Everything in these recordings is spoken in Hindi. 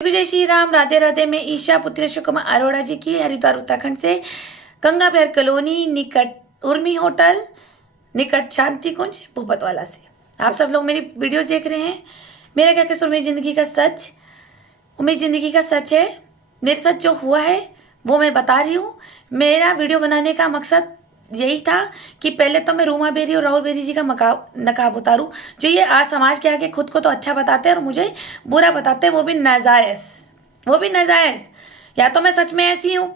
जय श्री राम, राधे राधे। मैं ईशा पुत्री अशोक कुमार अरोड़ा जी की हरिद्वार उत्तराखंड से गंगा विहार कॉलोनी निकट उर्मी होटल निकट शांति कुंज भूपतवाला से आप सब लोग मेरी वीडियोस देख रहे हैं। मेरा क्या कसूर, मेरी ज़िंदगी का सच, मेरी ज़िंदगी का सच है। मेरे साथ जो हुआ है वो मैं बता रही हूँ। मेरा वीडियो बनाने का मकसद यही था कि पहले तो मैं रूमा बेरी और राहुल बेरी जी का नकाब उतारूं, जो ये आज समाज के आगे खुद को तो अच्छा बताते हैं और मुझे बुरा बताते हैं, वो भी नाजायज़। या तो मैं सच में ऐसी हूँ,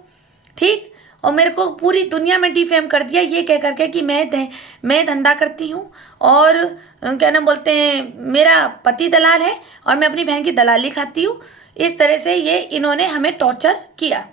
ठीक, और मेरे को पूरी दुनिया में डिफेम कर दिया ये कह करके कि मैं धंधा करती हूँ और क्या नाम बोलते हैं, मेरा पति दलाल है और मैं अपनी बहन की दलाली खाती हूँ। इस तरह से ये इन्होंने हमें टॉर्चर किया।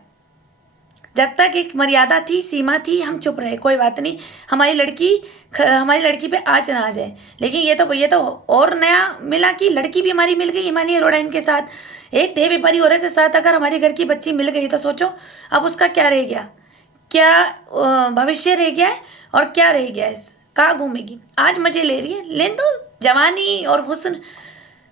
जब तक एक मर्यादा थी, सीमा थी, हम चुप रहे, कोई बात नहीं, हमारी लड़की पे आँच ना आ जाए। लेकिन ये तो और नया मिला कि लड़की भी हमारी मिल गई हिमानी अरोड़ा इनके साथ। एक देह व्यापारी औरत के साथ अगर हमारे घर की बच्ची मिल गई तो सोचो अब उसका क्या रह गया, क्या भविष्य रह गया है और क्या रह गया है, कहाँ घूमेगी। आज मजे ले रही है, लेन दो। जवानी और हुस्न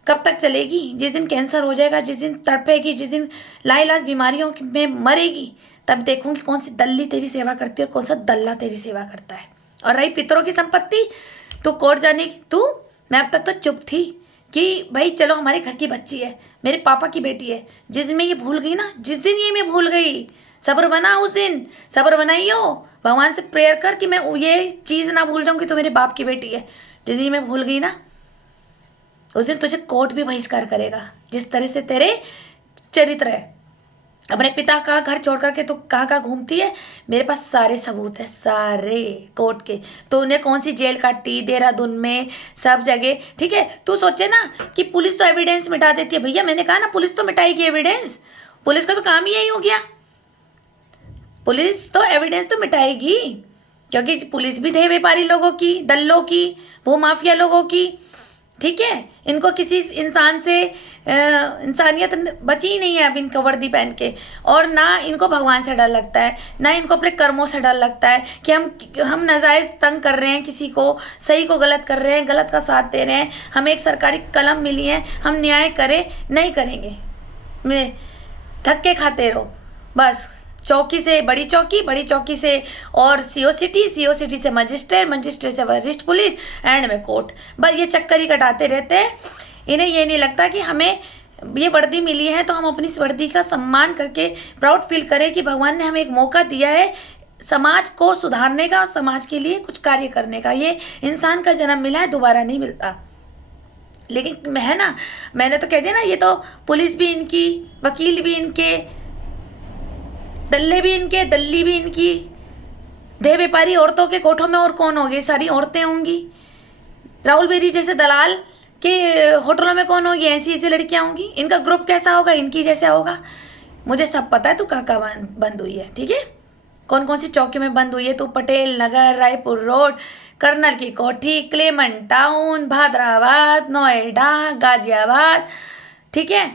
कब तक चलेगी? जिस दिन कैंसर हो जाएगा, जिस दिन तड़पेगी, जिस दिन लाइलाज बीमारियों में मरेगी, तब देखूंगी कौन सी दल्ली तेरी सेवा करती है और कौन सा दल्ला तेरी सेवा करता है। और रही पितरों की संपत्ति, तो कोर्ट जाने की मैं अब तक तो चुप थी कि भाई चलो हमारे घर की बच्ची है, मेरे पापा की बेटी है। जिस दिन मैं ये भूल गई ना, जिस दिन ये मैं भूल गई, सब्र बना उस दिन, सब्र बनाइयो, भगवान से प्रेयर कर कि मैं ये चीज़ ना भूल जाऊँ कि तो मेरे बाप की बेटी है। जिस दिन मैं भूल गई ना, उस दिन तुझे कोर्ट भी बहिष्कार करेगा। जिस तरह से तेरे चरित्र है, अपने पिता का घर छोड़ करके तो कहाँ घूमती है, मेरे पास सारे सबूत है, सारे कोर्ट के। तो उन्हें कौन सी जेल काटी, देहरादून में, सब जगह, ठीक है। तू सोचे ना कि पुलिस तो एविडेंस मिटा देती है। भैया मैंने कहा ना, पुलिस तो मिटाएगी एविडेंस, पुलिस का तो काम ही यही हो गया। पुलिस तो एविडेंस तो मिटाएगी, क्योंकि पुलिस भी देह व्यापारी लोगों की, दल्लों की, वो माफिया लोगों की, ठीक है। इनको किसी इंसान से इंसानियत बची ही नहीं है अब इनका वर्दी पहन के। और ना इनको भगवान से डर लगता है, ना इनको अपने कर्मों से डर लगता है कि हम नाजायज़ तंग कर रहे हैं किसी को, सही को गलत कर रहे हैं, गलत का साथ दे रहे हैं, हमें एक सरकारी कलम मिली है, हम न्याय करें, नहीं करेंगे। मैं धक्के खाते रहो बस, चौकी से बड़ी चौकी से और सीओ सिटी से मजिस्ट्रेट से वरिष्ठ पुलिस, एंड में कोर्ट। बस ये चक्कर ही कटाते रहते हैं। इन्हें ये नहीं लगता कि हमें ये वर्दी मिली है तो हम अपनी इस वर्दी का सम्मान करके प्राउड फील करें कि भगवान ने हमें एक मौका दिया है समाज को सुधारने का, समाज के लिए कुछ कार्य करने का। ये इंसान का जन्म मिला है, दोबारा नहीं मिलता। लेकिन है ना, मैंने तो कह दिया ना, ये तो पुलिस भी इनकी, वकील भी इनके, दल्ले भी इनके, दल्ली भी इनकी, देह व्यापारी औरतों के कोठों में और कौन होंगे, सारी औरतें होंगी। राहुल बेरी जैसे दलाल के होटलों में कौन होगी, ऐसी लड़कियां होंगी। इनका ग्रुप कैसा होगा, इनकी जैसा होगा। मुझे सब पता है तू कहाँ बंद हुई है, ठीक है, कौन कौन सी चौकी में बंद हुई है। तू पटेल नगर, रायपुर रोड, कर्नल की कोठी, क्लेमन टाउन, भादराबाद, नोएडा, गाजियाबाद, ठीक है,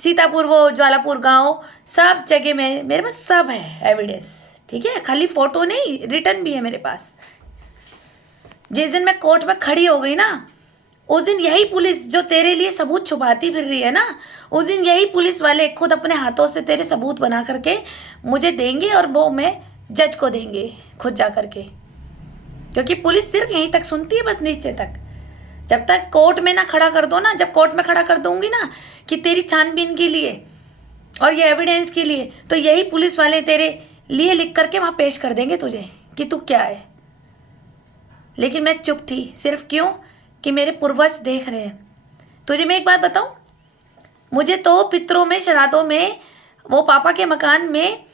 सीतापुर, वो ज्वालापुर गांव, सब जगह में मेरे पास सब है एविडेंस, ठीक है। खाली फोटो नहीं, रिटर्न भी है मेरे पास। जिस दिन मैं कोर्ट में खड़ी हो गई ना, उस दिन यही पुलिस जो तेरे लिए सबूत छुपाती फिर रही है ना, उस दिन यही पुलिस वाले खुद अपने हाथों से तेरे सबूत बना करके मुझे देंगे और वो मैं जज को देंगे खुद जा करके। क्योंकि पुलिस सिर्फ यहीं तक सुनती है, बस नीचे तक। जब तक कोर्ट में ना खड़ा कर दो ना, जब कोर्ट में खड़ा कर दूंगी ना कि तेरी छानबीन के लिए और ये एविडेंस के लिए, तो यही पुलिस वाले तेरे लिए लिख करके वहाँ पेश कर देंगे तुझे कि तू क्या है। लेकिन मैं चुप थी, सिर्फ क्यों कि मेरे पूर्वज देख रहे हैं। तुझे मैं एक बात बताऊं, मुझे तो पितरों में, श्राद्धों में, वो पापा के मकान में,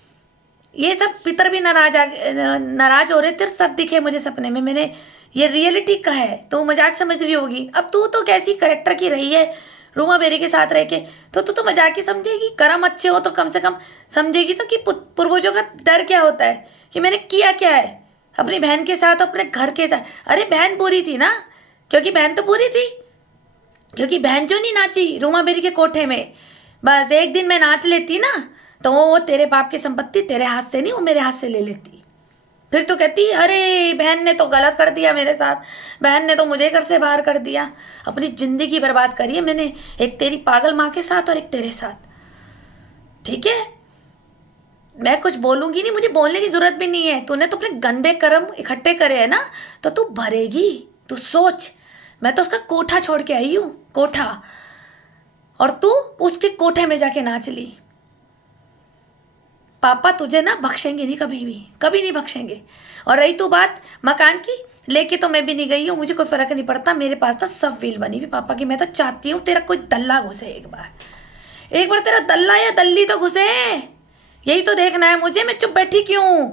ये सब पितर भी नाराज हो रहे थे, सब दिखे मुझे सपने में। मैंने ये रियलिटी का है, तो मजाक समझ रही होगी। अब तू तो कैसी करेक्टर की रही है रूमा बेरी के साथ रह के, तो तू तो मजाक ही समझेगी। कर्म अच्छे हो तो कम से कम समझेगी तो कि पूर्वजों का डर क्या होता है, कि मैंने किया क्या है अपनी बहन के साथ, अपने घर के साथ। अरे बहन बुरी थी ना, क्योंकि बहन तो बुरी थी, क्योंकि बहन जो नहीं नाची रूमा बेरी के कोठे में, बस एक दिन मैं नाच लेती ना, तो वो तेरे बाप की संपत्ति तेरे हाथ से नहीं, वो मेरे हाथ से ले लेती। फिर तो कहती अरे बहन ने तो गलत कर दिया मेरे साथ, बहन ने तो मुझे घर से बाहर कर दिया। अपनी ज़िंदगी बर्बाद करी है मैंने, एक तेरी पागल माँ के साथ और एक तेरे साथ। ठीक है, मैं कुछ बोलूंगी नहीं, मुझे बोलने की जरूरत भी नहीं है। तूने तो अपने गंदे कर्म इकट्ठे करे हैं ना, तो तू भरेगी। तू सोच, मैं तो उसका कोठा छोड़ के आई हूँ, कोठा, और तू उसके कोठे में जाके नाच ली। पापा तुझे ना बख्शेंगे नहीं, कभी भी, कभी नहीं बख्शेंगे। और रही तू बात मकान की, लेके तो मैं भी नहीं गई हूँ, मुझे कोई फर्क नहीं पड़ता। मेरे पास ना सब विल बनी हुई पापा की। मैं तो चाहती हूँ तेरा कोई दल्ला घुसे, एक बार, एक बार तेरा दल्ला या दल्ली तो घुसे। यही तो देखना है मुझे, मैं चुप बैठी क्यों?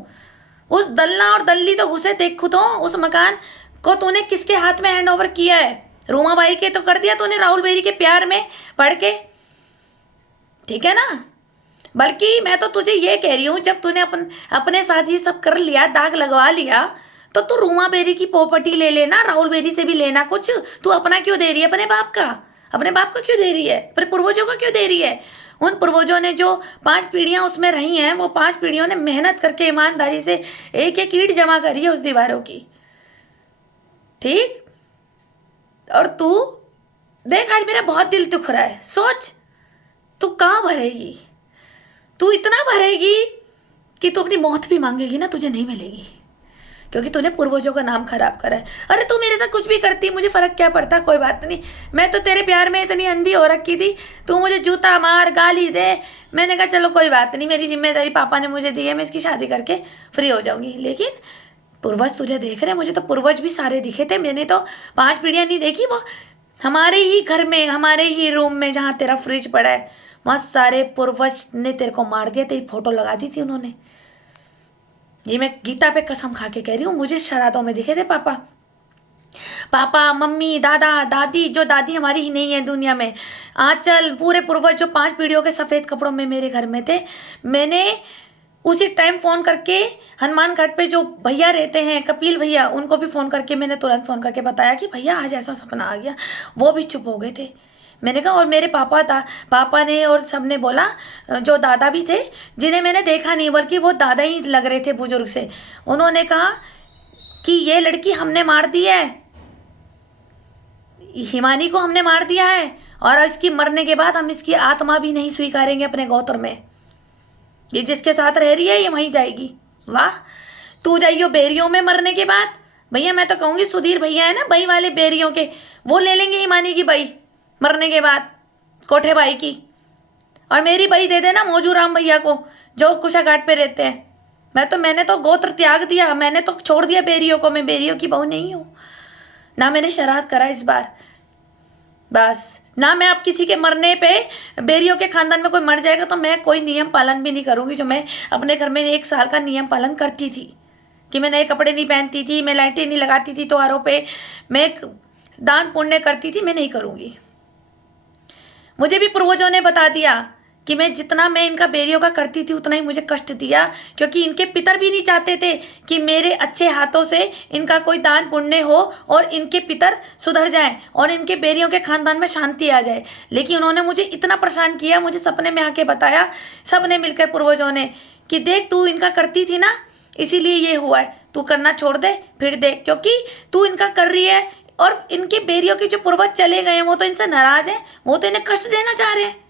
उस दल्ला और दल्ली तो घुसे, देखू तो उस मकान को तूने किसके हाथ में हैंड ओवर किया है? रूमा बाई के तो कर दिया तूने, राहुल बेरी के प्यार में पढ़ के, ठीक है ना। बल्कि मैं तो तुझे ये कह रही हूँ, जब तूने अपने साथ ये सब कर लिया, दाग लगवा लिया, तो तू रूमा बेरी की प्रॉपर्टी ले लेना, राहुल बेरी से भी लेना कुछ। तू अपना क्यों दे रही है अपने बाप का? अपने बाप को क्यों दे रही है? अपने पूर्वजों का क्यों दे रही है? उन पूर्वजों ने जो 5 पीढ़ियां उसमें रही हैं, वो 5 पीढ़ियों ने मेहनत करके ईमानदारी से एक एक ईंट जमा करी है उस दीवारों की, ठीक। और तू देख, आज मेरा बहुत दिल दुख रहा है। सोच, तू कहाँ भरेगी? तू इतना भरेगी कि तू अपनी मौत भी मांगेगी ना, तुझे नहीं मिलेगी, क्योंकि तूने पूर्वजों का नाम खराब करा है। अरे तू मेरे साथ कुछ भी करती, मुझे फर्क क्या पड़ता, कोई बात नहीं। मैं तो तेरे प्यार में इतनी अंधी हो रखी थी, तू मुझे जूता मार, गाली दे, मैंने कहा चलो कोई बात नहीं, मेरी जिम्मेदारी पापा ने मुझे दी है, मैं इसकी शादी करके फ्री हो जाऊंगी। लेकिन पूर्वज तुझे देख रहे, मुझे तो पूर्वज भी सारे दिखे थे। मैंने तो 5 पीढ़ियां नहीं देखी, वो हमारे ही घर में, हमारे ही रूम में जहाँ तेरा फ्रिज पड़ा है, वहाँ सारे पूर्वज ने तेरे को मार दिया, तेरी फोटो लगा दी थी उन्होंने। ये मैं गीता पे कसम खा के कह रही हूँ, मुझे श्राद्धों में दिखे थे पापा, पापा, मम्मी, दादा, दादी, जो दादी हमारी ही नहीं है दुनिया में, आंचल, पूरे पूर्वज जो 5 पीढ़ियों के सफ़ेद कपड़ों में मेरे घर में थे। मैंने उसी टाइम फ़ोन करके हनुमान घाट पे जो भैया रहते हैं, कपिल भैया, उनको भी फ़ोन करके मैंने तुरंत फ़ोन करके बताया कि भैया आज ऐसा सपना आ गया। वो भी चुप हो गए थे। मैंने कहा, और मेरे पापा ने और सब ने बोला, जो दादा भी थे, जिन्हें मैंने देखा नहीं बल्कि वो दादा ही लग रहे थे बुजुर्ग से, उन्होंने कहा कि ये लड़की हमने मार दी है, हिमानी को हमने मार दिया है, और इसकी मरने के बाद हम इसकी आत्मा भी नहीं स्वीकारेंगे अपने गौत्र में। ये जिसके साथ रह रही है ये वहीं जाएगी। वाह, तू जाइयो बेरियों में मरने के बाद। भैया मैं तो कहूँगी, सुधीर भैया है ना बई वाले बेरियों के, वो ले लेंगे हिमानी की बई मरने के बाद, कोठे बाई की। और मेरी बई दे देना मौजूराम भैया को, जो कुशा घाट पे रहते हैं। मैंने तो गोत्र त्याग दिया, मैंने तो छोड़ दिया बेरियों को, मैं बेरियों की बहू नहीं हूँ ना। मैंने शराध करा इस बार, बस ना। मैं अब किसी के मरने पे, बेरियों के खानदान में कोई मर जाएगा तो मैं कोई नियम पालन भी नहीं करूँगी, जो मैं अपने घर में 1 साल का नियम पालन करती थी, कि मैं नए कपड़े नहीं पहनती थी, मैं लाइटें नहीं लगाती थी त्योहारों पे, मैं दान पुण्य करती थी, मैं नहीं करूँगी। मुझे भी पूर्वजों ने बता दिया कि मैं जितना मैं इनका बेरियों का करती थी उतना ही मुझे कष्ट दिया, क्योंकि इनके पितर भी नहीं चाहते थे कि मेरे अच्छे हाथों से इनका कोई दान पुण्य हो और इनके पितर सुधर जाएं और इनके बेरियों के खानदान में शांति आ जाए। लेकिन उन्होंने मुझे इतना परेशान किया, मुझे सपने में आके बताया सब ने मिलकर, पूर्वजों ने, कि देख तू इनका करती थी ना, इसीलिए ये हुआ है, तू करना छोड़ दे फिर देख, क्योंकि तू इनका कर रही है और इनके बेरियों के जो पूर्वज चले गए हैं वो तो इनसे नाराज हैं, वो तो इन्हें कष्ट देना चाह रहे हैं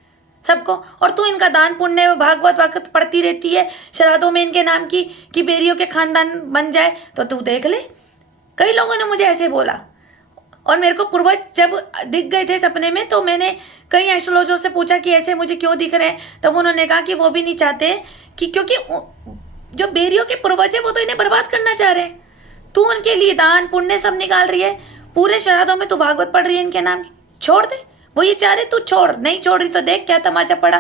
सबको, और तू इनका दान पुण्य भागवत वागवत पढ़ती रहती है श्राद्धों में इनके नाम की, कि बेरियों के खानदान बन जाए, तो तू देख ले। कई लोगों ने मुझे ऐसे बोला, और मेरे को पूर्वज जब दिख गए थे सपने में, तो मैंने कई एस्ट्रोलॉजर से पूछा कि ऐसे मुझे क्यों दिख रहे हैं, तब उन्होंने कहा कि वो भी नहीं चाहते, कि क्योंकि जो बेरियों के पूर्वज है वो तो इन्हें बर्बाद करना चाह रहे हैं। तू उनके लिए दान पुण्य सब निकाल रही है, पूरे श्राद्धों में तू भागवत पढ़ रही है इनके नाम की, छोड़ दे। वो ये चाह रहे तू छोड़, नहीं छोड़ रही तो देख क्या तमाचा पड़ा,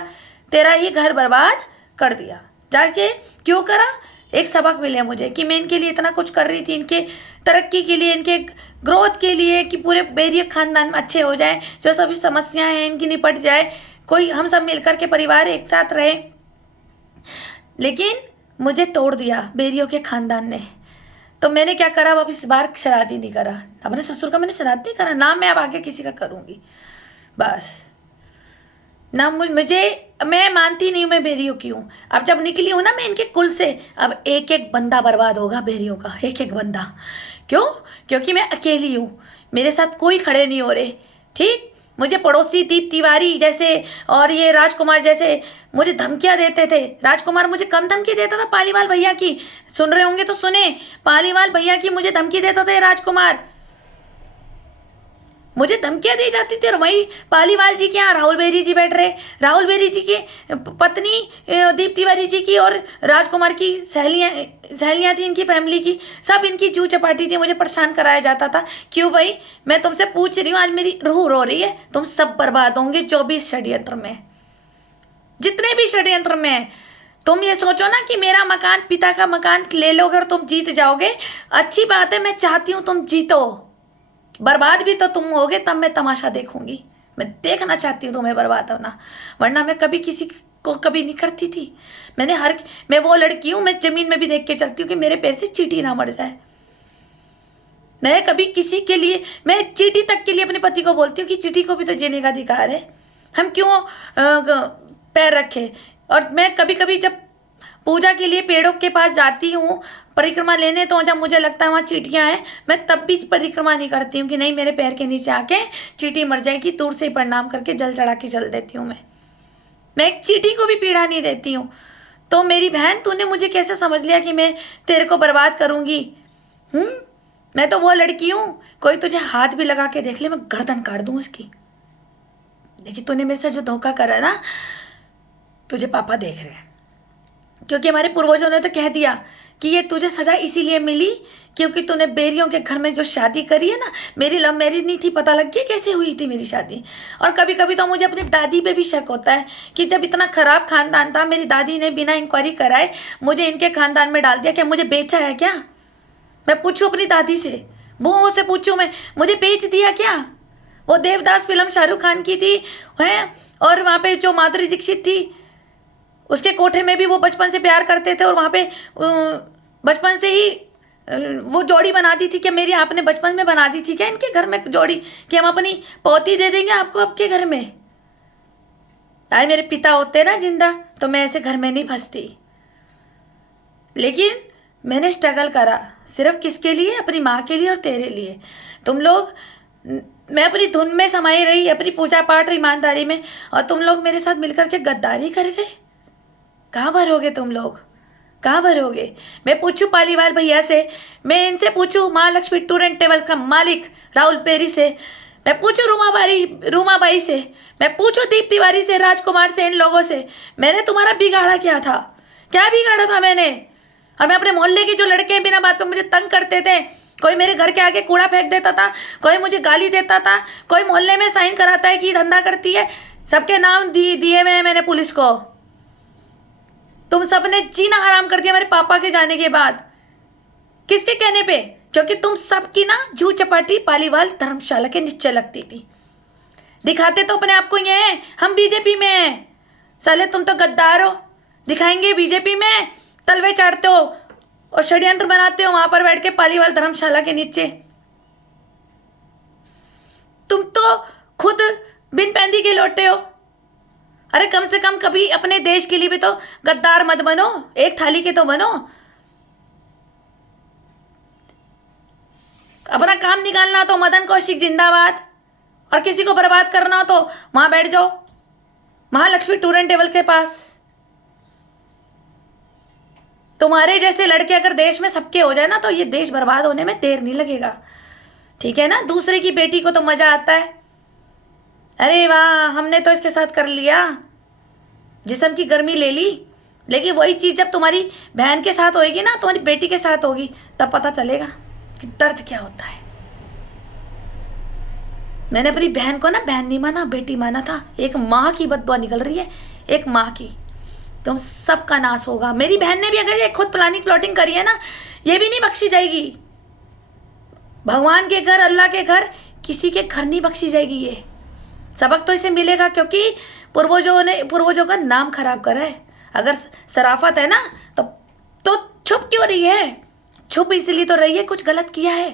तेरा ही घर बर्बाद कर दिया। जाके क्यों करा? एक सबक मिले मुझे कि मैं इनके लिए इतना कुछ कर रही थी, इनके तरक्की के लिए, इनके ग्रोथ के लिए, कि पूरे बेरिया खानदान में अच्छे हो जाए, जो सभी समस्याएं हैं इनकी निपट जाए, कोई हम सब मिलकर के परिवार एक साथ रहे। लेकिन मुझे तोड़ दिया बेरियों के खानदान ने। तो मैंने क्या करा, अब इस बार श्राद्ध ही नहीं करा, अपने ससुर का मैंने श्राद्ध नहीं करा ना, मैं अब आगे किसी का करूँगी बस ना। मैं मानती नहीं हूँ मैं बेरियों की हूँ। अब जब निकली हूँ ना मैं इनके कुल से, अब एक एक बंदा बर्बाद होगा बेरियों का, एक एक बंदा। क्यों? क्योंकि मैं अकेली हूँ, मेरे साथ कोई खड़े नहीं हो रहे, ठीक। मुझे पड़ोसी दीप तिवारी जैसे और ये राजकुमार जैसे मुझे धमकियां देते थे। राजकुमार मुझे कम धमकी देता था पालीवाल भैया की, सुन रहे होंगे तो सुने, पालीवाल भैया की मुझे धमकी देता था ये राजकुमार, मुझे धमकियां दी जाती थी। और वहीं पालीवाल जी के यहाँ राहुल बेरी जी बैठ रहे, राहुल बेरी जी की पत्नी दीप तिवारी जी की और राजकुमार की सहेलियां थी, इनकी फैमिली की, सब इनकी जू चपाटी थी, मुझे परेशान कराया जाता था। क्यों भाई, मैं तुमसे पूछ रही हूँ, आज मेरी रूह रो रही है। तुम सब बर्बाद होंगे जो भी षड्यंत्र में, जितने भी षड्यंत्र में है। तुम ये सोचो ना कि मेरा मकान, पिता का मकान ले लोगे और तुम जीत जाओगे, अच्छी बात है, मैं चाहती हूँ तुम जीतो, बर्बाद भी तो तुम होगे, तब मैं तमाशा देखूंगी। मैं देखना चाहती हूँ तुम्हें बर्बाद होना, वरना मैं कभी किसी को कभी नहीं करती थी। मैं वो लड़की हूँ, मैं जमीन में भी देख के चलती हूँ कि मेरे पैर से चींटी ना मर जाए। मैं कभी किसी के लिए, मैं चींटी तक के लिए अपने पति को बोलती हूँ कि चींटी को भी तो जीने का अधिकार है, हम क्यों पैर रखे। और मैं कभी कभी जब पूजा के लिए पेड़ों के पास जाती हूँ परिक्रमा लेने, तो जब मुझे लगता है वहाँ चींटियाँ हैं, मैं तब भी परिक्रमा नहीं करती हूँ कि नहीं मेरे पैर के नीचे आके चींटी मर जाएगी, दूर से ही प्रणाम करके जल चढ़ा के चल देती हूँ। मैं एक चींटी को भी पीड़ा नहीं देती हूँ। तो मेरी बहन, तूने मुझे कैसे समझ लिया कि मैं तेरे को बर्बाद करूँगी? मैं तो वो लड़की हूँ, कोई तुझे हाथ भी लगा के देख ले, मैं गर्दन काट दूँ उसकी। देखिए, तूने मेरे से जो धोखा करा ना, तुझे पापा देख रहे हैं, क्योंकि हमारे पूर्वजों ने तो कह दिया कि ये तुझे सजा इसीलिए मिली क्योंकि तूने बेरियों के घर में जो शादी करी है ना, मेरी लव मैरिज नहीं थी, पता लग गया कैसे हुई थी मेरी शादी। और कभी कभी तो मुझे अपनी दादी पे भी शक होता है कि जब इतना खराब खानदान था, मेरी दादी ने बिना इंक्वायरी कराए मुझे इनके खानदान में डाल दिया। क्या मुझे बेचा है क्या? मैं पूछूं अपनी दादी से, बुआओं से पूछूं मैं, मुझे बेच दिया क्या? वो देवदास फिल्म शाहरुख खान की थी है, और वहाँ पे जो माधुरी दीक्षित थी, उसके कोठे में भी वो बचपन से प्यार करते थे, और वहाँ पे बचपन से ही वो जोड़ी बना दी थी। कि मेरी आपने बचपन में बना दी थी क्या इनके घर में जोड़ी, कि हम अपनी पौती दे देंगे आपको आपके घर में? अरे मेरे पिता होते ना जिंदा, तो मैं ऐसे घर में नहीं फंसती। लेकिन मैंने स्ट्रगल करा, सिर्फ किसके लिए? अपनी माँ के लिए और तेरे लिए। तुम लोग, मैं अपनी धुन में समाई रही, अपनी पूजा पाठ ईमानदारी में, और तुम लोग मेरे साथ मिलकर के गद्दारी कर गए। कहाँ भरोगे तुम लोग, कहाँ भरोगे? मैं पूछूं पालीवाल भैया से, मैं इनसे पूछूं माँ लक्ष्मी टूर एंड ट्रेवल्स का मालिक राहुल पेरी से, मैं पूछूं रूमाबाई से, मैं पूछूं दीप तिवारी से, राजकुमार से, इन लोगों से, मैंने तुम्हारा बिगाड़ा क्या था? क्या बिगाड़ा था मैंने? और मैं अपने मोहल्ले के जो लड़के बिना बात पे मुझे तंग करते थे, कोई मेरे घर के आगे कूड़ा फेंक देता था, कोई मुझे गाली देता था, कोई मोहल्ले में साइन कराता है कि धंधा करती है, सबके नाम दिए हुए हैं मैंने पुलिस को। तुम सबने जीना हराम कर दिया मेरे पापा के जाने के बाद। किसके कहने पे? क्योंकि तुम सबकी ना जू चपाटी पालीवाल धर्मशाला के नीचे लगती थी। दिखाते तो अपने आप को ये हैं, हम बीजेपी में हैं। साले तुम तो गद्दार हो, दिखाएंगे बीजेपी में, तलवे चाटते हो और षड्यंत्र बनाते हो वहां पर बैठ के पालीवाल धर्मशाला के नीचे। तुम तो खुद बिन पैंदी के लौटे हो। अरे कम से कम कभी अपने देश के लिए भी तो गद्दार मत बनो, एक थाली के तो बनो। अपना काम निकालना हो तो मदन कौशिक जिंदाबाद, और किसी को बर्बाद करना हो तो वहां बैठ जाओ महालक्ष्मी टूर एंड ट्रेवल के पास। तुम्हारे जैसे लड़के अगर देश में सबके हो जाए ना, तो ये देश बर्बाद होने में देर नहीं लगेगा, ठीक है ना? दूसरे की बेटी को तो मजा आता है, अरे वाह हमने तो इसके साथ कर लिया, जिस्म की गर्मी ले ली। लेकिन वही चीज़ जब तुम्हारी बहन के साथ होगी ना, तुम्हारी बेटी के साथ होगी, तब पता चलेगा कि दर्द क्या होता है। मैंने अपनी बहन को ना बहन नहीं माना, बेटी माना था। एक माँ की बददुआ निकल रही है, एक माँ की। तुम सबका नाश होगा। मेरी बहन ने भी अगर ये खुद प्लॉटिंग करी है ना, ये भी नहीं बख्शी जाएगी। भगवान के घर, अल्लाह के घर, किसी के घर नहीं बख्शी जाएगी। ये सबक तो इसे मिलेगा, क्योंकि पूर्वजों का नाम खराब करा है। अगर शराफत है ना, तो छुप क्यों रही है? छुप इसलिए तो रही है कुछ गलत किया है।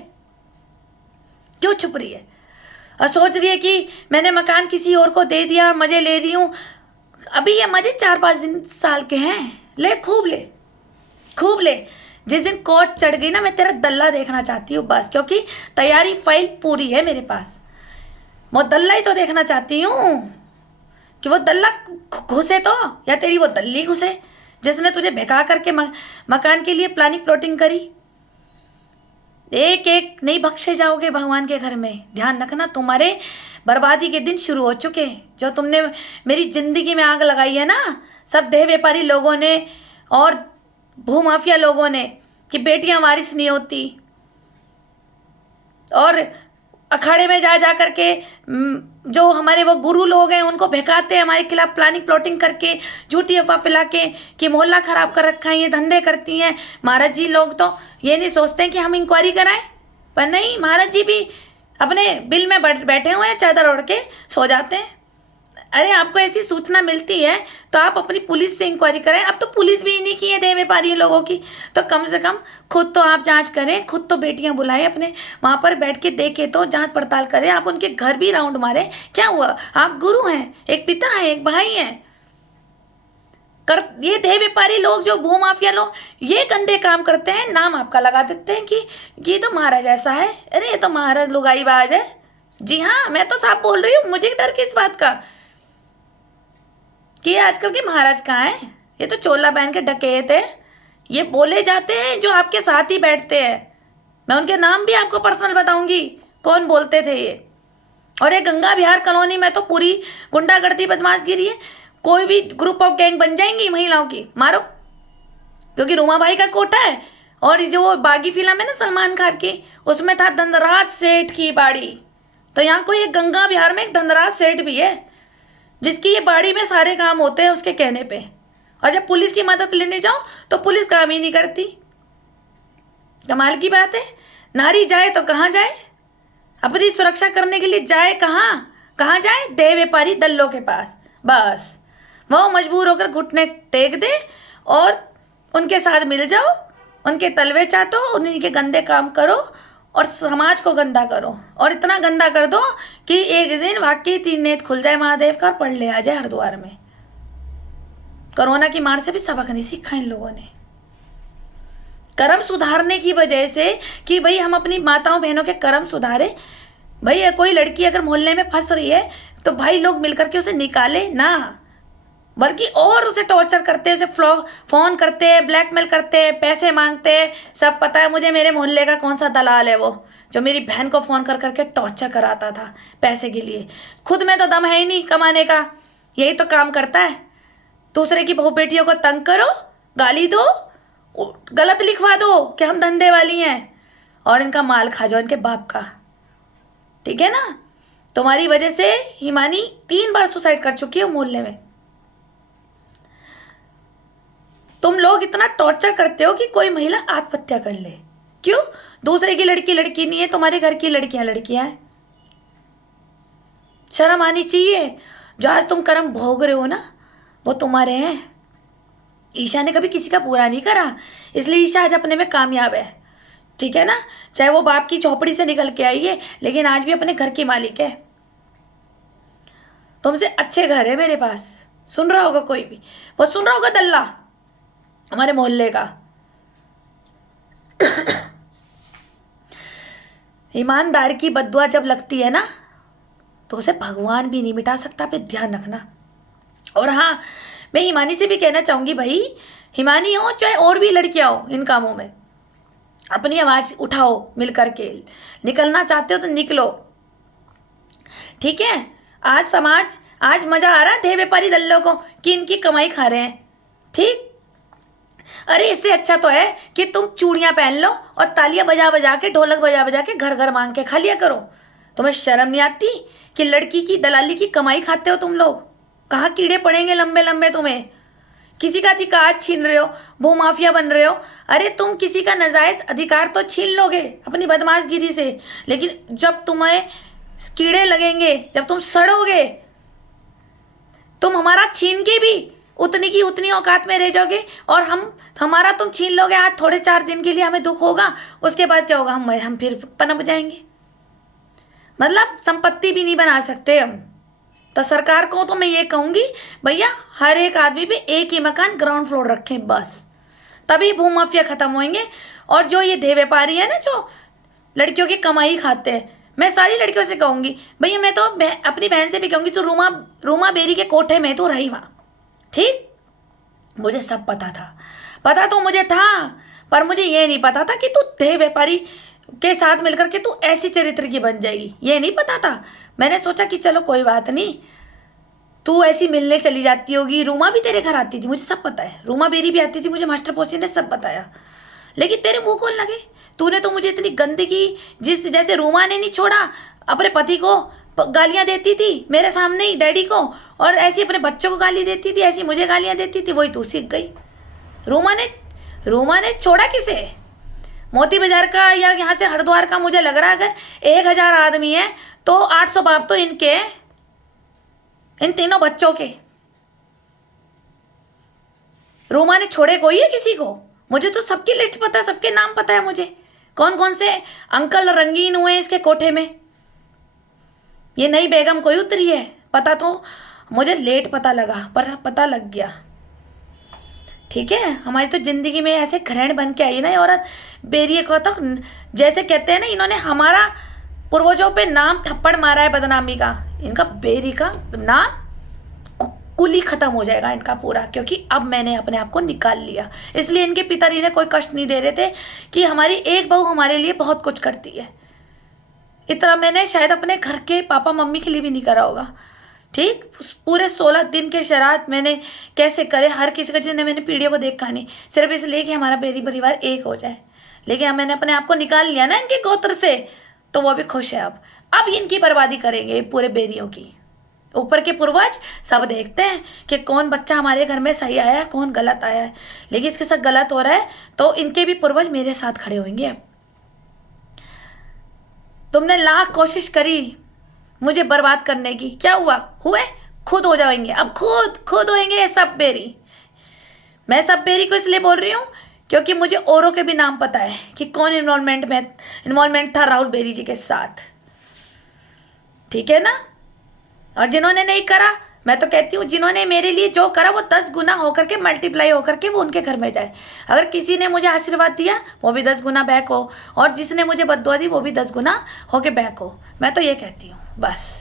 क्यों छुप रही है? और सोच रही है कि मैंने मकान किसी और को दे दिया और मजे ले रही हूँ। अभी ये मजे 4-5 साल के हैं, ले खूब ले, खूब ले। जिस दिन कोर्ट चढ़ गई ना, मैं तेरा दल्ला देखना चाहती हूँ बस, क्योंकि तैयारी फाइल पूरी है मेरे पास। मैं दल्ला ही तो देखना चाहती हूँ कि वो दल्ला घुसे तो, या तेरी वो दल्ली घुसे जिसने तुझे भिगा करके मकान के लिए प्लानिंग प्लॉटिंग करी। एक एक नहीं बख्शे जाओगे भगवान के घर में। ध्यान रखना, तुम्हारे बर्बादी के दिन शुरू हो चुके। जो तुमने मेरी जिंदगी में आग लगाई है ना, सब देह व्यापारी लोगों ने और भूमाफिया लोगों ने, कि बेटियां वारिस नहीं होती, और अखाड़े में जा जा करके जो हमारे वो गुरु लोग हैं उनको भड़काते हैं हमारे खिलाफ, प्लानिंग प्लॉटिंग करके, झूठी अफवाह फैला के कि मोहल्ला खराब कर रखा है, ये धंधे करती हैं। महाराज जी लोग तो ये नहीं सोचते हैं कि हम इंक्वायरी कराएं, पर नहीं, महाराज जी भी अपने बिल में बैठे हुए हैं, चादर ओढ़ के सो जाते हैं। अरे आपको ऐसी सूचना मिलती है तो आप अपनी पुलिस से इंक्वायरी करें। अब तो पुलिस भी नहीं की है देह व्यापारी लोगों की, तो कम से कम खुद तो आप जांच करें, खुद तो बेटियां बुलाएं, अपने वहाँ पर बैठ के देखे तो जांच पड़ताल करें, आप उनके घर भी राउंड मारें। क्या हुआ, आप गुरु हैं, एक पिता है, एक भाई हैं। ये देह व्यापारी लोग, जो भूमाफिया लोग, ये गंदे काम करते हैं, नाम आपका लगा देते हैं कि ये तो महाराज ऐसा है, अरे ये तो महाराज लुगाईबाज है। जी हाँ, मैं तो साफ बोल रही हूँ, मुझे डर किस बात का कि आजकल के महाराज कहाँ हैं, ये तो चोला पहन के डकैत है। ये बोले जाते हैं जो आपके साथ ही बैठते हैं, मैं उनके नाम भी आपको पर्सनल बताऊंगी कौन बोलते थे ये। और ये गंगा विहार कॉलोनी में तो पूरी गुंडागर्दी बदमाशगिरी है। कोई भी ग्रुप ऑफ गैंग बन जाएंगी महिलाओं की, मारो, क्योंकि रूमा भाई का कोटा है। और जो वो बागी फिल्म है ना सलमान खान की, उसमें था धनराज सेठ की बाड़ी, तो यहाँ कोई एक गंगा विहार में एक धनराज सेठ भी है जिसकी ये बाड़ी में सारे काम होते हैं उसके कहने पे। और जब पुलिस की मदद लेने जाओ तो पुलिस काम ही नहीं करती। कमाल की बात है, नारी जाए तो कहाँ जाए, अपनी सुरक्षा करने के लिए जाए कहाँ जाए, देह व्यापारी दल्लों के पास। बस वो मजबूर होकर घुटने टेक दे और उनके साथ मिल जाओ, उनके तलवे चाटो, उन्हीं के गंदे काम करो और समाज को गंदा करो। और इतना गंदा कर दो कि एक दिन वाकई 3 नेत्र खुल जाए महादेव का और पढ़ ले आ जाए हरिद्वार में। कोरोना की मार से भी सबक नहीं सीखा इन लोगों ने। कर्म सुधारने की वजह से कि भाई हम अपनी माताओं बहनों के कर्म सुधारे। भाई कोई लड़की अगर मोहल्ले में फंस रही है तो भाई लोग मिलकर के उसे निकाले ना, बल्कि और उसे टॉर्चर करते हैं, उसे फोन करते हैं, ब्लैकमेल करते हैं, पैसे मांगते हैं। सब पता है मुझे, मेरे मोहल्ले का कौन सा दलाल है वो जो मेरी बहन को फ़ोन कर करके टॉर्चर कराता था पैसे के लिए। खुद में तो दम है ही नहीं कमाने का, यही तो काम करता है। दूसरे की बहू बेटियों को तंग करो, गाली दो, गलत लिखवा दो कि हम धंधे वाली हैं, और इनका माल खा जाओ, इनके बाप का। ठीक है ना। तुम्हारी वजह से हिमानी 3 बार सुसाइड कर चुकी है मोहल्ले में। तुम लोग इतना टॉर्चर करते हो कि कोई महिला आत्महत्या कर ले। क्यों? दूसरे की लड़की नहीं है, तुम्हारे घर की लड़कियां हैं। शर्म आनी चाहिए। जो आज तुम कर्म भोग रहे हो ना, वो तुम्हारे हैं। ईशा ने कभी किसी का पूरा नहीं करा, इसलिए ईशा आज अपने में कामयाब है। ठीक है ना। चाहे वो बाप की झोपड़ी से निकल के आई है, लेकिन आज भी अपने घर की मालिक है। तुमसे अच्छे घर है मेरे पास। सुन रहा होगा कोई भी, वो सुन रहा होगा दल्ला हमारे मोहल्ले का। ईमानदार की बद्दुआ जब लगती है ना, तो उसे भगवान भी नहीं मिटा सकता, पे ध्यान रखना। और हाँ, मैं हिमानी से भी कहना चाहूंगी, भाई हिमानी हो चाहे और भी लड़कियां हो, इन कामों में अपनी आवाज उठाओ, मिल करके निकलना चाहते हो तो निकलो। ठीक है। आज मजा आ रहा है देह व्यापारी दल्लों को कि इनकी कमाई खा रहे हैं। ठीक। अरे इससे अच्छा तो है कि तुम चूड़ियां पहन लो और तालियां बजा बजा के, ढोलक बजा बजा के घर घर मांग के खा लिया करो। तुम्हें शर्म नहीं आती कि लड़की की दलाली की कमाई खाते हो तुम लोग? कहाँ कीड़े पड़ेंगे लंबे लंबे तुम्हें। किसी का अधिकार छीन रहे हो, भूमाफिया बन रहे हो। अरे तुम किसी का नाजायज अधिकार तो छीन लोगे अपनी बदमाशगिरी से, लेकिन जब तुम्हें कीड़े लगेंगे, जब तुम सड़ोगे, तुम हमारा छीन के भी उतनी की उतनी औकात में रह जाओगे। और हमारा तुम छीन लोगे आज थोड़े 4 दिन के लिए, हमें दुख होगा, उसके बाद क्या होगा, हम फिर पनप जाएंगे। मतलब संपत्ति भी नहीं बना सकते हम। तो सरकार को तो मैं ये कहूंगी, भैया हर एक आदमी पे एक ही मकान ग्राउंड फ्लोर रखें बस, तभी भूमाफिया खत्म होंगे। और जो ये देह व्यापारी है ना, जो लड़कियों की कमाई खाते हैं, मैं सारी लड़कियों से कहूंगी भैया, मैं तो अपनी बहन से भी कहूंगी तू रूमा बेरी के कोठे में तू रही वहां, ठीक। मुझे सब पता था, पता तो मुझे था, पर मुझे ये नहीं पता था कि तू देह व्यापारी के साथ मिलकर के तू ऐसी चरित्र की बन जाएगी, ये नहीं पता था। मैंने सोचा कि चलो कोई बात नहीं, तू ऐसी मिलने चली जाती होगी। रूमा भी तेरे घर आती थी, मुझे सब पता है। रूमा बेरी भी आती थी, मुझे मास्टर पोसी ने सब बताया। लेकिन तेरे मुंह खोल लगे, तूने तो मुझे इतनी गंदगी, जैसे रूमा ने नहीं छोड़ा, अपने पति को गालियां देती थी मेरे सामने ही, डैडी को, और ऐसी अपने बच्चों को गाली देती थी, ऐसी मुझे गालियां देती थी, वही तू सीख गई। रूमा ने छोड़ा किसे? मोती बाजार का या यहाँ से हरिद्वार का मुझे लग रहा है अगर 1000 आदमी है तो 800 बाप तो इनके, इन तीनों बच्चों के। रूमा ने छोड़े कोई है किसी को? मुझे तो सबकी लिस्ट पता है, सबके नाम पता है मुझे, कौन कौन से अंकल रंगीन हुए इसके कोठे में। ये नई बेगम कोई उतरी है, पता तो मुझे लेट पता लगा, पर पता लग गया, ठीक है। हमारी तो जिंदगी में ऐसे ग्रहण बन के आई ना ये औरत बेरी को, तो जैसे कहते हैं ना, इन्होंने हमारा पूर्वजों पे नाम थप्पड़ मारा है बदनामी का। इनका बेरी का नाम कुली खत्म हो जाएगा इनका पूरा, क्योंकि अब मैंने अपने आप को निकाल लिया। इसलिए इनके पिताजी ने कोई कष्ट नहीं दे रहे थे कि हमारी एक बहू हमारे लिए बहुत कुछ करती है। इतना मैंने शायद अपने घर के पापा मम्मी के लिए भी नहीं करा होगा, ठीक। पूरे 16 दिन के शराध मैंने कैसे करे, हर किसी का, जिसने मैंने वीडियो को देखा नहीं, सिर्फ इसलिए कि हमारा बेरी परिवार एक हो जाए। लेकिन अब मैंने अपने आप को निकाल लिया ना इनके गोत्र से, तो वो भी खुश है। अब इनकी बर्बादी करेंगे पूरे बेरियों की। ऊपर के पूर्वज सब देखते हैं कि कौन बच्चा हमारे घर में सही आया है, कौन गलत आया है। लेकिन इसके साथ गलत हो रहा है तो इनके भी पूर्वज मेरे साथ खड़े होंगे। अब तुमने लाख कोशिश करी मुझे बर्बाद करने की, क्या हुआ? हुए खुद हो जाएंगे, अब खुद होंगे सब बेरी। मैं सब बेरी को इसलिए बोल रही हूँ क्योंकि मुझे औरों के भी नाम पता है कि कौन इन्वॉल्वमेंट था राहुल बेरी जी के साथ, ठीक है ना। और जिन्होंने नहीं करा, मैं तो कहती हूँ जिन्होंने मेरे लिए जो करा वो 10 गुना होकर के मल्टीप्लाई होकर के वो उनके घर में जाए। अगर किसी ने मुझे आशीर्वाद दिया वो भी 10 गुना बैक हो, और जिसने मुझे बद्दुआ दी वो भी 10 गुना होके बैक हो। मैं तो ये कहती हूँ बस।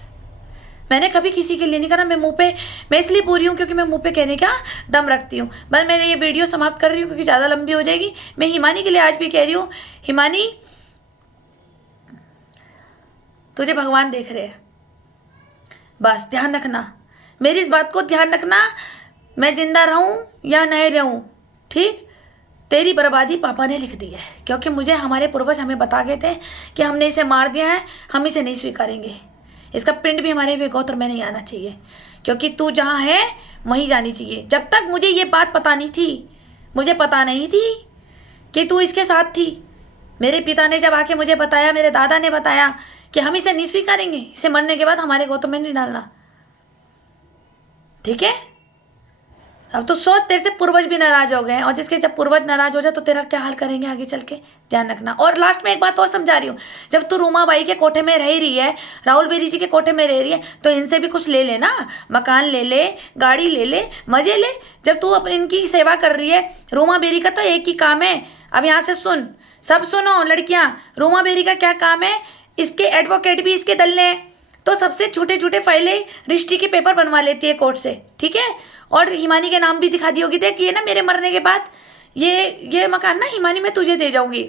मैंने कभी किसी के लिए नहीं करा। मैं इसलिए बुरी हूँ क्योंकि मैं मुँह पे कहने का दम रखती हूँ। बस मैं ये वीडियो समाप्त कर रही हूँ क्योंकि ज़्यादा लंबी हो जाएगी। मैं हिमानी के लिए आज भी कह रही हूँ, हिमानी तुझे भगवान देख रहे हैं, बस ध्यान रखना, मेरी इस बात को ध्यान रखना। मैं जिंदा रहूं या नहीं रहूं, ठीक, तेरी बर्बादी पापा ने लिख दी है, क्योंकि मुझे हमारे पूर्वज हमें बता गए थे कि हमने इसे मार दिया है, हम इसे नहीं स्वीकारेंगे। इसका पिंड भी हमारे गोत्र में नहीं आना चाहिए, क्योंकि तू जहाँ है वहीं जानी चाहिए। जब तक मुझे ये बात पता नहीं थी, मुझे पता नहीं थी कि तू इसके साथ थी। मेरे पिता ने जब आके मुझे बताया, मेरे दादा ने बताया कि हम इसे नहीं स्वीकारेंगे, इसे मरने के बाद हमारे गोत्र में नहीं डालना, ठीक है। अब तो सोच, तेरे से पूर्वज भी नाराज हो गए, और जिसके जब पूर्वज नाराज हो जाए तो तेरा क्या हाल करेंगे आगे चल के, ध्यान रखना। और लास्ट में एक बात और समझा रही हूँ, जब तू रूमाबाई के कोठे में रह रही है, राहुल बेरी जी के कोठे में रह रही है, तो इनसे भी कुछ ले लेना, मकान ले ले, गाड़ी ले ले, मजे ले। जब तू अपनी इनकी सेवा कर रही है, रूमा बेरी का तो एक ही काम है। अब यहाँ से सुन, सब सुनो लड़कियाँ, रूमा बेरी का क्या काम है, इसके एडवोकेट भी इसके दल्ले हैं, तो सबसे छोटे छोटे फाइलें रजिस्ट्री के पेपर बनवा लेती है कोर्ट से, ठीक है। और हिमानी के नाम भी दिखा दी होगी, देख ये ना मेरे मरने के बाद ये मकान ना हिमानी मैं तुझे दे जाऊंगी।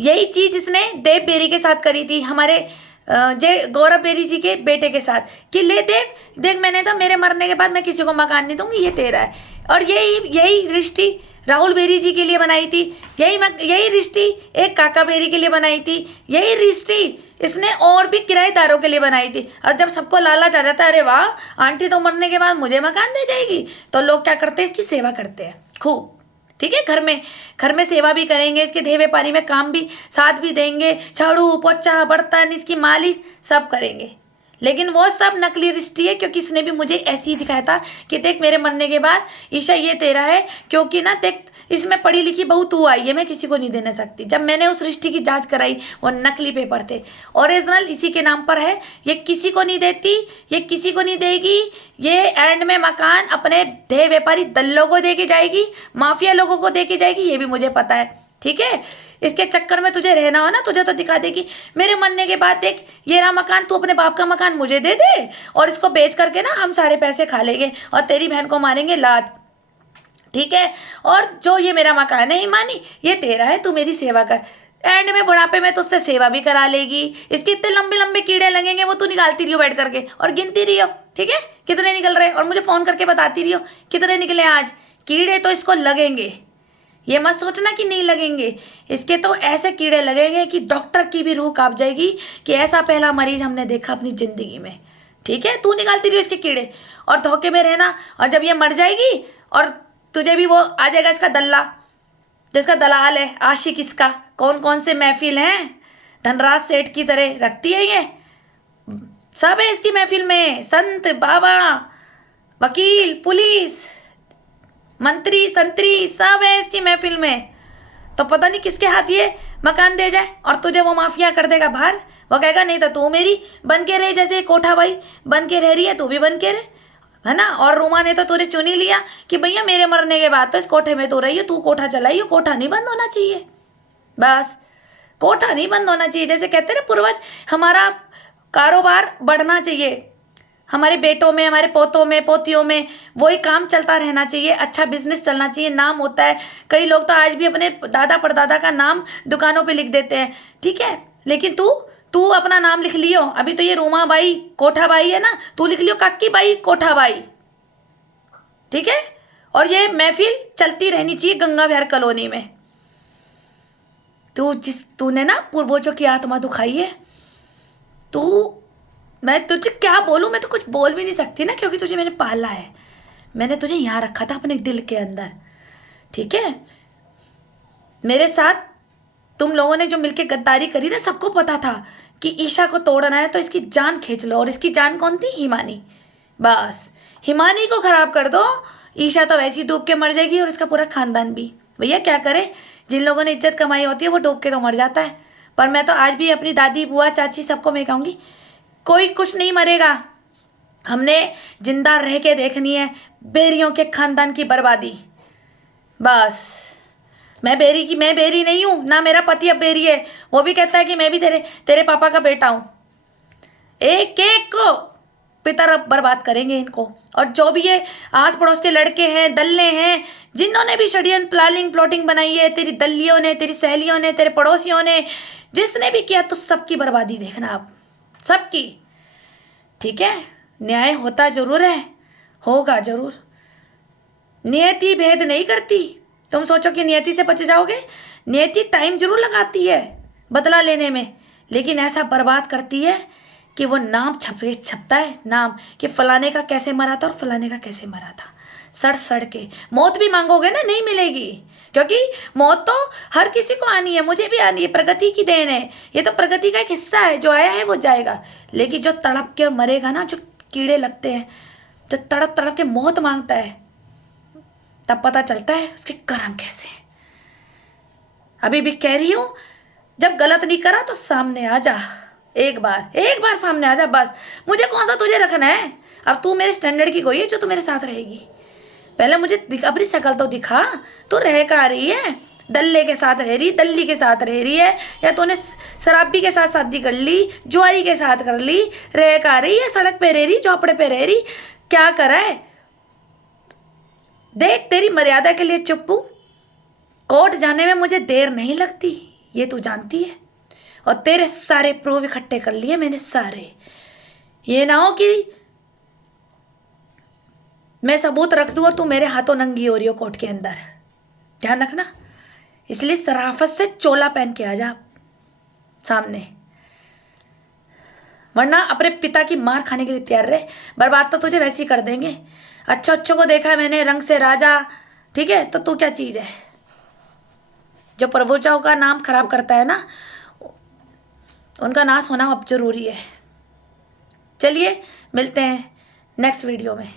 यही चीज इसने देव बेरी के साथ करी थी, हमारे जय गौरव बेरी जी के बेटे के साथ, कि ले देव देख, मैंने तो मेरे मरने के बाद मैं किसी को मकान नहीं दूंगी, ये तेरा है। और यही रजिस्ट्री राहुल बेरी जी के लिए बनाई थी, यही रजिस्ट्री एक काका बेरी के लिए बनाई थी, यही रजिस्ट्री इसने और भी किराएदारों के लिए बनाई थी। और जब सबको लालच आ जाता है, अरे वाह आंटी तो मरने के बाद मुझे मकान दे जाएगी, तो लोग क्या करते हैं, इसकी सेवा करते हैं खूब, ठीक है। घर में सेवा भी करेंगे, इसके देह व्यापारी में काम भी साथ भी देंगे, झाड़ू पोछा बर्तन इसकी मालिश सब करेंगे। लेकिन वो सब नकली रिश्ती है, क्योंकि इसने भी मुझे ऐसे ही दिखाया था कि देख मेरे मरने के बाद ईशा ये तेरा है, क्योंकि ना देख इसमें पढ़ी लिखी बहू तू आई है, मैं किसी को नहीं देना सकती। जब मैंने उस रिश्ते की जांच कराई, वो नकली पेपर थे, ओरिजिनल इसी के नाम पर है, ये किसी को नहीं देती, ये किसी को नहीं देगी। ये एंड में मकान अपने देह व्यापारी दल्लों को दे के जाएगी, माफिया लोगों को दे के जाएगी, ये भी मुझे पता है। ठीक है। इसके चक्कर में तुझे रहना हो ना, तुझे तो दिखा देगी मेरे मरने के बाद, देख ये रहा मकान, तू अपने बाप का मकान मुझे दे दे और इसको बेच करके ना हम सारे पैसे खा लेंगे और तेरी बहन को मारेंगे लात, ठीक है। और जो ये मेरा मकान है हिमानी, ये तेरा है, तू मेरी सेवा कर, एंड में बुढ़ापे में तुझसे सेवा भी करा लेगी। इसके इतने लंबे लंबे कीड़े लगेंगे, वो तू निकालती रही हो बैठ करके और गिनती रही हो, ठीक है, कितने निकल रहे, और मुझे फोन करके बताती रही हो कितने निकले आज। कीड़े तो इसको लगेंगे, ये मत सोचना कि नहीं लगेंगे, इसके तो ऐसे कीड़े लगेंगे कि डॉक्टर की भी रूह कांप जाएगी कि ऐसा पहला मरीज हमने देखा अपनी जिंदगी में, ठीक है। तू निकालती रही हो इसके कीड़े और धोखे में रहना, और जब ये मर जाएगी और तुझे भी वो आ जाएगा इसका दल्ला, जिसका दलाल है आशिक, इसका कौन कौन से महफिल हैं, धनराज सेठ की तरह रखती है ये, सब है इसकी महफिल में, संत बाबा वकील पुलिस मंत्री संतरी सब है इसकी महफिल में। तो पता नहीं किसके हाथ ये मकान दे जाए और तुझे वो माफिया कर देगा बाहर। वो कहेगा नहीं तो तू मेरी बन के रहे, जैसे कोठा भाई बन के रह रही है, तू भी बन के रहे, है ना। और रूमा ने तो तुझे चुन ही लिया कि भैया मेरे मरने के बाद तो इस कोठे में तू रही है, तू कोठा चलाइयो, कोठा नहीं बंद होना चाहिए, बस कोठा नहीं बंद होना चाहिए। जैसे कहते हैं पूर्वज, हमारा कारोबार बढ़ना चाहिए, हमारे बेटों में, हमारे पोतों में, पोतियों में वही काम चलता रहना चाहिए, अच्छा बिजनेस चलना चाहिए, नाम होता है। कई लोग तो आज भी अपने दादा परदादा का नाम दुकानों पे लिख देते हैं, ठीक है, लेकिन तू अपना नाम लिख लियो। अभी तो ये रूमा बाई कोठा बाई है ना, तू लिख लियो काकी बाई कोठा बाई, ठीक है। और ये महफिल चलती रहनी चाहिए गंगा विहार कॉलोनी में। तूने ना पूर्वजों की आत्मा दुखाई है, मैं तुझे क्या बोलूँ, मैं तो कुछ बोल भी नहीं सकती ना, क्योंकि तुझे मैंने पाला है, मैंने तुझे यहाँ रखा था अपने दिल के अंदर, ठीक है। मेरे साथ तुम लोगों ने जो मिलके गद्दारी करी ना, सबको पता था कि ईशा को तोड़ना है तो इसकी जान खींच लो, और इसकी जान कौन थी, हिमानी। बस हिमानी को खराब कर दो, ईशा तो वैसे ही डूब के मर जाएगी और इसका पूरा खानदान भी। भैया क्या करे, जिन लोगों ने इज्जत कमाई होती है वो डूब के तो मर जाता है। पर मैं तो आज भी अपनी दादी बुआ चाची सबको मैं कहूँगी, कोई कुछ नहीं मरेगा, हमने जिंदा रह के देखनी है बेरियों के खानदान की बर्बादी। बस मैं बेरी नहीं हूँ ना, मेरा पति अब बेरी है, वो भी कहता है कि मैं भी तेरे पापा का बेटा हूँ। एक एक को पितर बर्बाद करेंगे इनको। और जो भी ये आस पड़ोस के लड़के हैं, दल्ले हैं, जिन्होंने भी षड्यंत्र प्लानिंग प्लॉटिंग बनाई है, तेरी दल्लियों ने, तेरी सहेलियों ने, तेरे पड़ोसियों ने, जिसने भी किया, तो सबकी बर्बादी देखना आप, सबकी, ठीक है। न्याय होता जरूर है, होगा जरूर, नियति भेद नहीं करती। तुम सोचो कि नियति से बच जाओगे, नियति टाइम जरूर लगाती है बदला लेने में, लेकिन ऐसा बर्बाद करती है कि वो नाम छपता है, नाम कि फलाने का कैसे मरा था और फलाने का कैसे मरा था, सड़ सड़ के। मौत भी मांगोगे ना, नहीं मिलेगी, क्योंकि मौत तो हर किसी को आनी है, मुझे भी आनी है, प्रगति की देन है, ये तो प्रगति का एक हिस्सा है, जो आया है वो जाएगा। लेकिन जो तड़प के मरेगा ना, जो कीड़े लगते हैं, जो तड़प तड़प के मौत मांगता है, तब पता चलता है उसके कर्म कैसे हैं। अभी भी कह रही हूँ, जब गलत नहीं करा तो सामने आ जा, एक बार सामने आ जा, बस। मुझे कौन सा तुझे रखना है, अब तू मेरे स्टैंडर्ड की कोई है जो तू मेरे साथ रहेगी। पहले मुझे अपनी शक्ल तो दिखा, तू रह का रही है, दल्ले के साथ रह रही, दल्ली के साथ रह रही है, या तूने शराबी के साथ शादी कर ली, जुआरी के साथ कर ली, रह का रही है, सड़क पे रह रही, चौपड़े पे रह रही, क्या करा है। देख, तेरी मर्यादा के लिए चुप हूँ, कोर्ट जाने में मुझे देर नहीं लगती, ये तू जानती है। और तेरे सारे प्रूफ इकट्ठे कर लिए मैंने सारे, ये ना हो कि मैं सबूत रख दूं और तू मेरे हाथों नंगी हो रही हो कोर्ट के अंदर, ध्यान रखना। इसलिए सराफत से चोला पहन के आ जा सामने, वरना अपने पिता की मार खाने के लिए तैयार रहे, बर्बाद तो तुझे वैसे ही कर देंगे। अच्छों को देखा है मैंने, रंग से राजा, ठीक है, तो तू क्या चीज है जो प्रभुजाओं का नाम खराब करता है ना, उनका नाश होना अब जरूरी है। चलिए मिलते हैं नेक्स्ट वीडियो में।